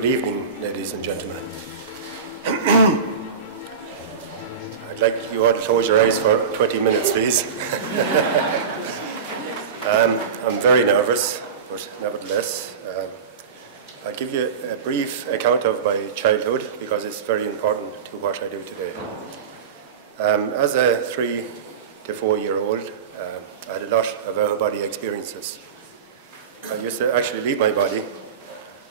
Good evening, ladies and gentlemen. I'd like you all to close your eyes for 20 minutes, please. I'm very nervous, but nevertheless, I'll give you a brief account of my childhood because it's very important to what I do today. As a 3 to 4 year old, I had a lot of out-of-body experiences. I used to actually leave my body,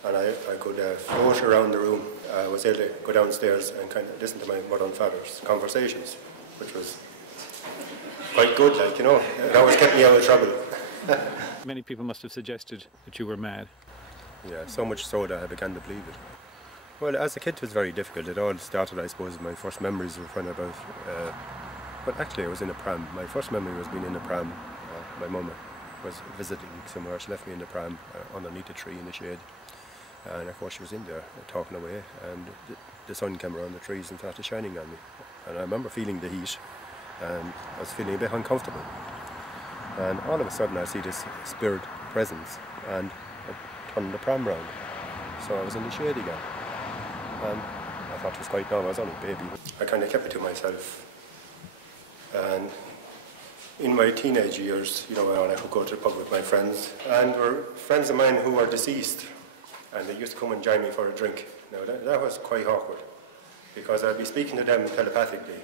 and I could float around the room. I was able to go downstairs and kind of listen to my mother and father's conversations, which was quite good, like, you know. It always kept me out of trouble. Many people must have suggested that you were mad. Yeah, so much so that I began to believe it. Well, as a kid it was very difficult. It all started, I suppose, my first memories were kind of about... but actually I was in a pram. My first memory was being in a pram. My mum was visiting somewhere. She left me in the pram underneath a tree in the shade. And of course she was in there talking away, and the sun came around the trees and started shining on me. And I remember feeling the heat, and I was feeling a bit uncomfortable. And all of a sudden I see this spirit presence, and I turned the pram round. So I was in the shade again. And I thought it was quite normal, I was only a baby. I kind of kept it to myself. And in my teenage years, you know, I would go to the pub with my friends, and there were friends of mine who were deceased, and they used to come and join me for a drink. Now that was quite awkward, because I'd be speaking to them telepathically,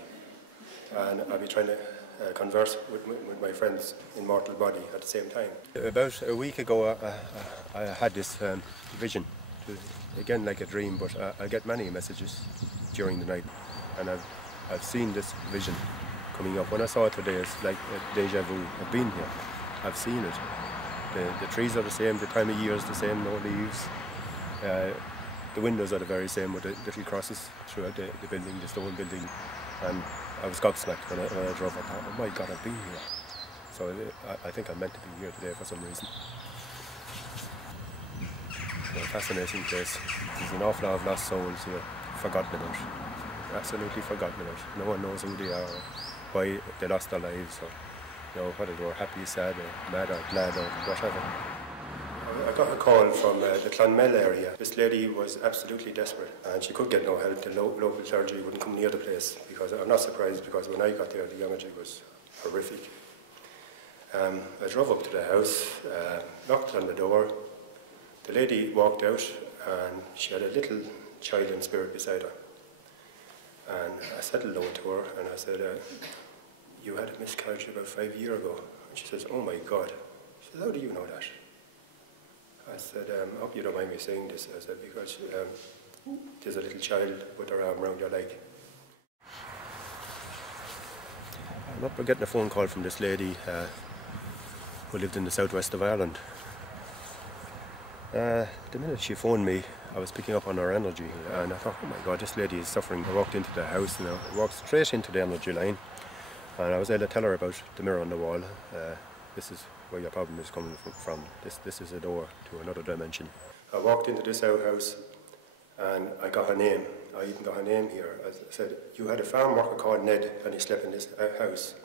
and I'd be trying to converse with my friends in mortal body at the same time. About a week ago I had this vision, again like a dream, but I get many messages during the night, and I've seen this vision coming up. When I saw it today, it's like a deja vu. I've been here, I've seen it. The trees are the same, the time of year is the same, no leaves. The windows are the very same with the little crosses throughout the building, the stone building. And I was gobsmacked when I drove up. Oh my God, I've been here. So I think I'm meant to be here today for some reason. It's a fascinating place. There's an awful lot of lost souls here, forgotten about. Absolutely forgotten about. No one knows who they are, or why they lost their lives, or you know, whether they were happy, sad, or mad, or glad, or whatever. I got a call from the Clonmel area. This lady was absolutely desperate, and she could get no help. The local clergy wouldn't come near the place, because I'm not surprised, because when I got there the imagery was horrific. I drove up to the house, knocked on the door. The lady walked out, and she had a little child in spirit beside her. And I said hello to her, and I said, you had a miscarriage about 5 years ago. And she says, oh my God. She says, how do you know that? I said, I hope you don't mind me saying this. I said, because there's a little child with her arm around your leg. I remember getting a phone call from this lady who lived in the southwest of Ireland. The minute she phoned me, I was picking up on her energy, and I thought, oh my God, this lady is suffering. I walked into the house, and I walked straight into the energy line, and I was able to tell her about the mirror on the wall. This is where your problem is coming from. This is a door to another dimension. I walked into this outhouse, and I got her name. I even got her name here. I said, you had a farm worker called Ned, and he slept in this house.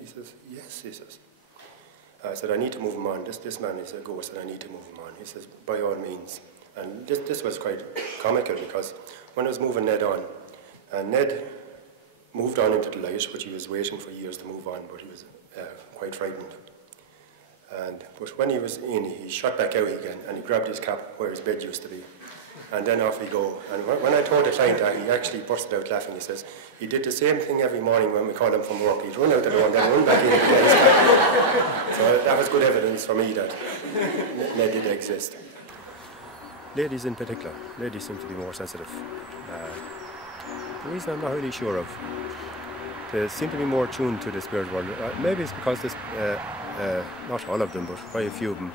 He says, yes, he says. I said, I need to move him on. This man is a ghost, and I need to move him on. He says, by all means. And this was quite comical, because when I was moving Ned on, Ned moved on into the light, which he was waiting for years to move on, but he was quite frightened. But when he was in, he shot back out again, and he grabbed his cap where his bed used to be. And then off he go. And when I told the client that, he actually bursted out laughing. He says, he did the same thing every morning when we called him from work. He'd run out the door and then run back in to get his cap. So that was good evidence for me that Ned did exist. Ladies in particular, ladies seem to be more sensitive. The reason I'm not really sure of, they seem to be more tuned to the spirit world. Maybe it's because not all of them, but quite a few of them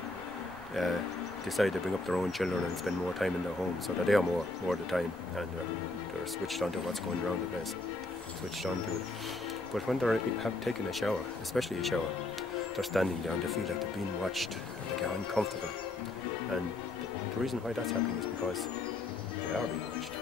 decide to bring up their own children and spend more time in their home, so that they are more of the time, and they're switched on to what's going around the place, switched on to it. But when they have taken a shower, especially a shower, they're standing there and they feel like they're being watched, and they get uncomfortable. And the reason why that's happening is because they are being watched.